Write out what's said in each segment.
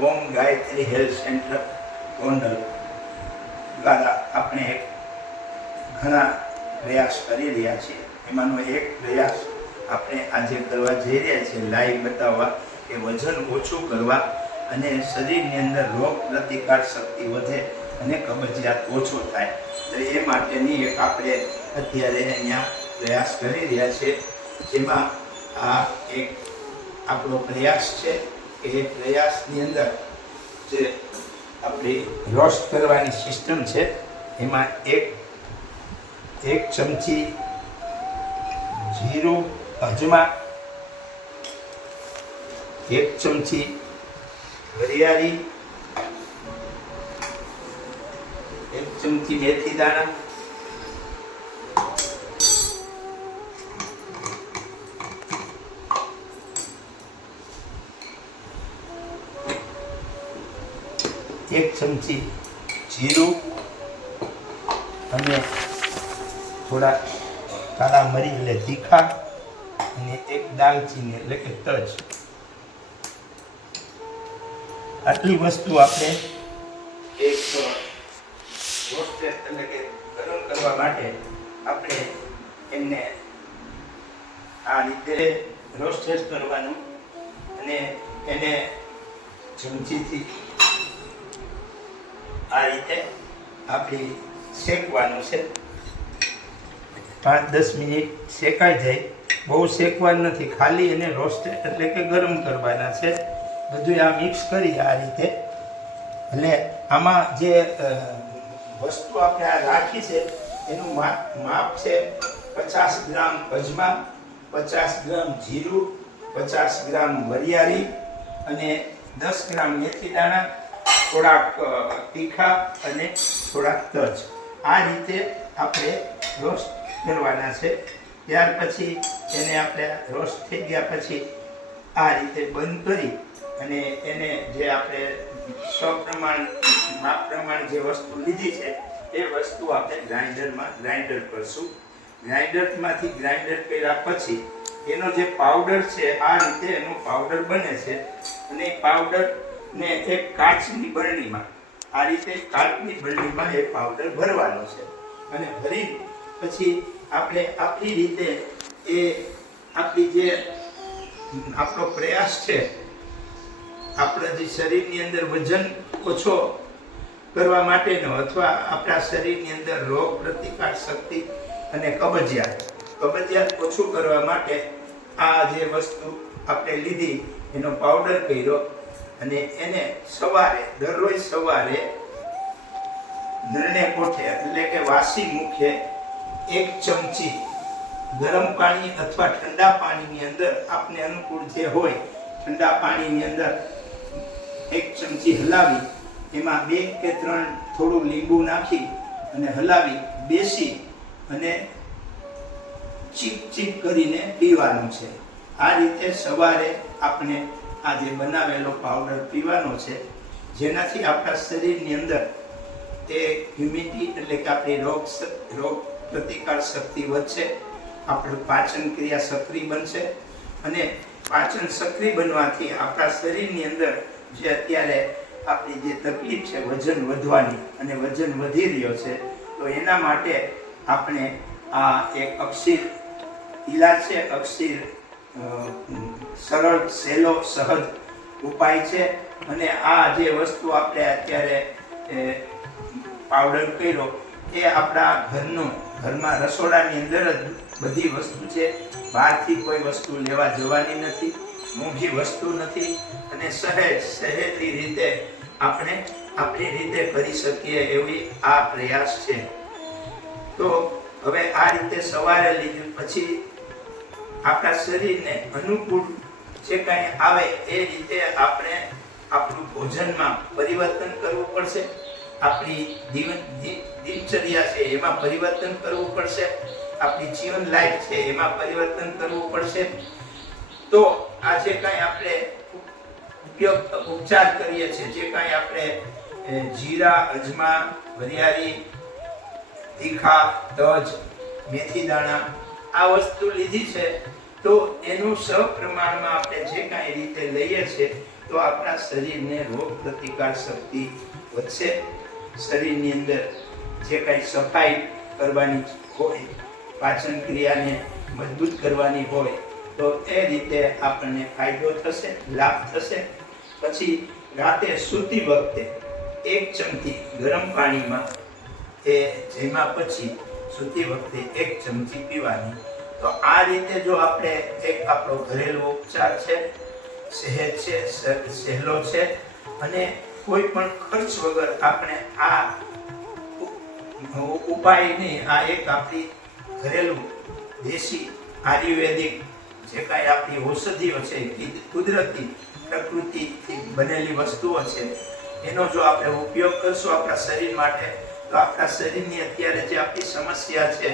ઓમ Gayatri health centre Gondal દ્વારા આપણે ઘણા પ્રયાસ કરી રહ્યા છીએ. એમાંનો એક પ્રયાસ આપણે આજે કરવા જઈ રહ્યા છીએ, લાઈવ બતાવવા કે વજન ઓછું કરવા અને શરીરની અંદર રોગ પ્રતિકાર શક્તિ વધે અને કબજિયાત ઓછો થાય. તો એ માટેની એક આપણે અત્યારે અહીંયા પ્રયાસ કરી રહ્યા છીએ, જેમાં આ એક આપણો પ્રયાસ છે કે એ પ્રયાસની અંદર જે આપણી રોસ્ટ કરવાની સિસ્ટમ છે એમાં એક ચમચી જીરું અજમા, 1 ચમચી વરિયાળી, 1 ચમચી મેથી દાણા, 1 ચમચી જીરું અને થોડા કાળા મરી એટલે તીખા અને 1 દાલચીની એટલે કે તજ. આટલી વસ્તુ આપણે એક રોસ્ટેડ એટલે કે ગરમ કરવા માટે આપણે એમને આ રીતે રોસ્ટેડ કરવાનું અને એને ચમચીથી આ રીતે આપણે શેકવાનું છે. 5-10 મિનિટ શેકાઈ જાય. બહુ શેકવાનું નથી, ખાલી એને રોસ્ટેડ એટલે કે ગરમ કરવાના છે. બધું આ મિક્સ કરી આ રીતે. એટલે આમાં જે વસ્તુ આપણે આ રાખી છે એનું માપ છે 50 ગ્રામ અજમા, 50 ગ્રામ જીરું, 50 ગ્રામ વરિયાળી અને 10 ગ્રામ મેથી દાણા, થોડાક તીખા અને થોડાક તજ. આ રીતે આપણે રોસ્ટ કરવાના છે. ત્યાર પછી એને આપણે રોસ્ટ થઈ ગયા પછી આ રીતે બંધ કરી અને એને જે આપણે માપ પ્રમાણ જે વસ્તુ લીધી છે એ વસ્તુ આપણે ગ્રાઇન્ડર કરશું. ગ્રાઇન્ડરમાંથી ગ્રાઇન્ડર કર્યા પછી એનો જે પાવડર છે આ રીતે એનો પાવડર બને છે. અને એ પાવડરને એક કાચની બરણીમાં આ રીતે કાચની બરણીમાં એ પાવડર ભરવાનો છે. અને ભરી પછી આપણે આપણી રીતે એ આપણી જે આપણો પ્રયાસ છે, આપણા જે શરીરની અંદર વજન ઓછો કરવા માટેનો અથવા આપણા શરીરની અંદર રોગ પ્રતિકાર શક્તિ અને કબજિયાત ઓછું કરવા માટે આ જે વસ્તુ આપણે લીધી એનો પાવડર કર્યો અને એને દરરોજ સવારે નરણે કોઠે એટલે કે વાસી મુખે 1 ચમચી ગરમ પાણી અથવા ઠંડા પાણીની અંદર આપને અનુકૂળ જે હોય ઠંડા પાણીની અંદર 1 ચમચી હલાવી એમાં 2 કે 3 થોડું લીંબુ નાખી અને હલાવી બેસી અને ચીપ કરીને પીવાનું છે. આ રીતે સવારે આપણે આ જે બનાવેલો પાવડર પીવાનો છે, જેનાથી આપણા શરીરની અંદર તે ઇમ્યુનિટી એટલે કે આપણી રોગ પ્રતિકાર શક્તિ વધશે, આપણું પાચન ક્રિયા સક્રિય બનશે અને પાચન સક્રિય બનવાથી આપણા શરીરની અંદર જે અત્યારે આપણી જે તકલીફ છે વજન વધવાની અને વજન વધી રહ્યો છે, તો એના માટે આપણે આ એક અક્ષીર ઈલાજ છે. અક્ષીર સરળ, સહેલો, સહજ ઉપાય છે. અને આ જે વસ્તુ આપણે અત્યારે પાવડર કર્યો એ આપણા ઘરમાં રસોડાની અંદર જ બધી વસ્તુ છે. બહારથી કોઈ વસ્તુ લેવા જવાની નથી, મોંઘી વસ્તુ નથી અને સહેલી રીતે આપણે આપણી રીતે કરી શકીએ એવી આ પ્રયાસ છે. તો હવે આ રીતે સવારે લીધું પછી આપણા શરીરને અનુકૂળ જે કાંઈ આવે એ રીતે આપણે આપણું ભોજનમાં પરિવર્તન કરવું પડશે. આપણી દિનચર્યા છે એમાં પરિવર્તન કરવું પડશે. આપણી જીવન લાઈફ છે એમાં પરિવર્તન કરવું પડશે. તો આ જે કાંઈ આપણે ઉપચાર કરીએ છીએ, જે કાંઈ આપણે જીરા, અજમા, વરિયાળી, તીખા, તજ, મેથી દાણા આ વસ્તુ લીધી છે, તો એનું સપ્રમાણમાં આપણે જે કાંઈ રીતે લઈએ છીએ તો આપણા શરીરને રોગ પ્રતિકાર શક્તિ વધશે. શરીરની અંદર જે કાંઈ સફાઈ કરવાની હોય, પાચન ક્રિયાને મજબૂત કરવાની હોય, તો એ રીતે આપણને ફાયદો થશે, લાભ થશે. પછી રાતે સૂતી વખતે 1 ચમચી ગરમ પાણીમાં એ જમ્યા પછી સૂતી વખતે 1 ચમચી પીવાની. તો આ રીતે જો આપણે એક આપણો ઘરેલું ઉપચાર છે, સહેજ છે, સહેલો છે અને કોઈ પણ ખર્ચ વગર આપણે આ ઉપાયની આ એક આપણી ઘરેલું દેશી આયુર્વેદિક જે કાંઈ આપણી ઔષધિઓ છે, કુદરતી પ્રકૃતિથી બનેલી વસ્તુઓ છે, એનો જો આપણે ઉપયોગ કરશું આપણા શરીર માટે, તો આપણા શરીરની અત્યારે જે આપણી સમસ્યા છે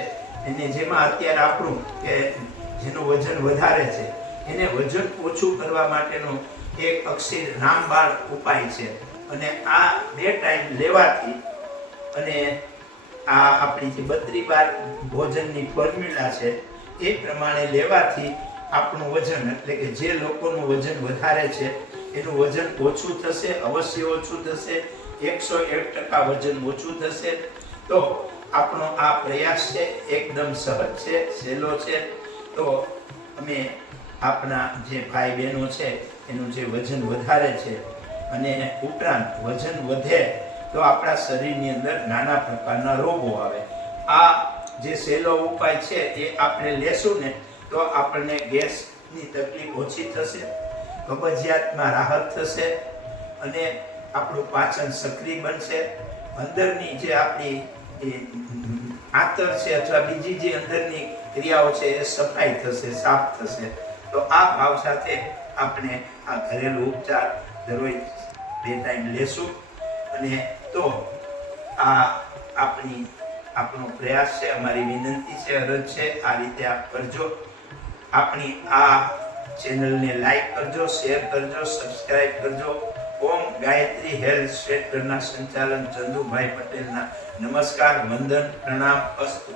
એને જેમાં અત્યારે આપણું કે જેનું વજન વધારે છે એને વજન ઓછું કરવા માટેનો એક અક્ષર રામબાણ ઉપાય છે. અને આ 2 ટાઈમ લેવાથી અને આ આપણી જે 32 ભોજનની ફોર્મ્યુલા છે એ પ્રમાણે લેવાથી આપણું વજન, એટલે કે જે લોકોનું વજન વધારે છે એનું વજન ઓછું થશે, અવશ્ય ઓછું થશે. 101% વજન ઓછું થશે. તો આપણો આ પ્રયાસ છે એકદમ સહજ છે, સહેલો છે. તો અમે આપણા જે ભાઈ બહેનો છે એનું જે વજન વધારે છે અને ઉપરાંત વજન વધે તો આપણા શરીરની અંદર નાના પ્રકારના રોગો આવે. આ જે સહેલો ઉપાય છે એ આપણે લેશું ને તો આપણને ગેસની તકલીફ ઓછી થશે, કબજિયાતમાં રાહત થશે અને આપણું પાચન સક્રિય બનશે. અંદરની જે આપણી આંતર છે અથવા બીજી જે અંદરની ક્રિયાઓ છે એ સફાઈ થશે, સાફ થશે. તો આ ભાવ સાથે આપણે આ ઘરેલું ઉપચાર દરરોજ 2 ટાઈમ લેશું. અને તો આ આપણો પ્રયાસ છે, અમારી વિનંતી છે, અરજ છે, આ રીતે આપ કરજો. આપણી આ ચેનલને લાઈક કરજો, શેર કરજો, સબસ્ક્રાઇબ કરજો. ઓમ ગાયત્રી હેલ્થ સેન્ટરના સંચાલન ચંદુભાઈ પટેલના નમસ્કાર, વંદન, પ્રણામ, અસ્તુ.